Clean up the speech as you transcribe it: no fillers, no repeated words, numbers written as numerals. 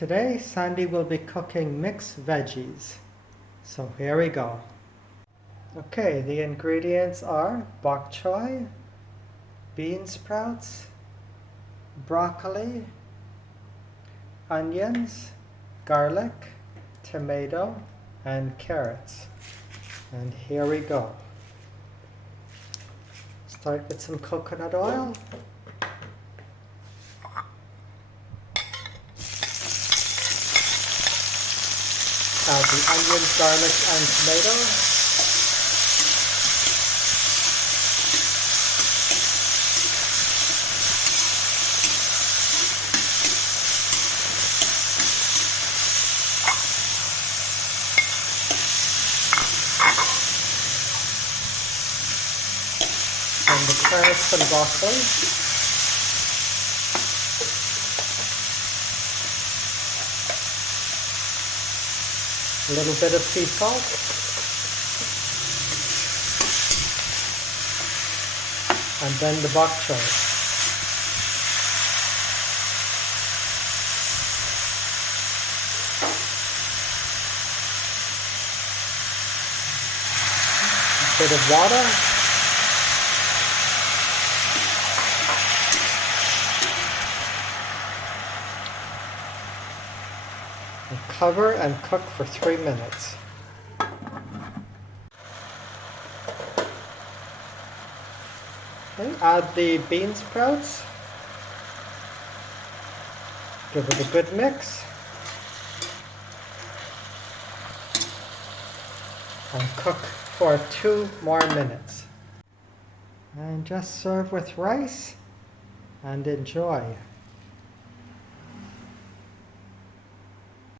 Today Sandy will be cooking mixed veggies. So here we go. Okay, the ingredients are bok choy, bean sprouts, broccoli, onions, garlic, tomato, and carrots. And here we go. Start with some coconut oil. Add the onions, garlic, and tomato. And the carrots and broccoli. A little bit of sea salt. And then the bok choy. A bit of water. And cover and cook for 3 minutes. Okay, add the bean sprouts. Give it a good mix. And cook for 2 more minutes. And just serve with rice and enjoy.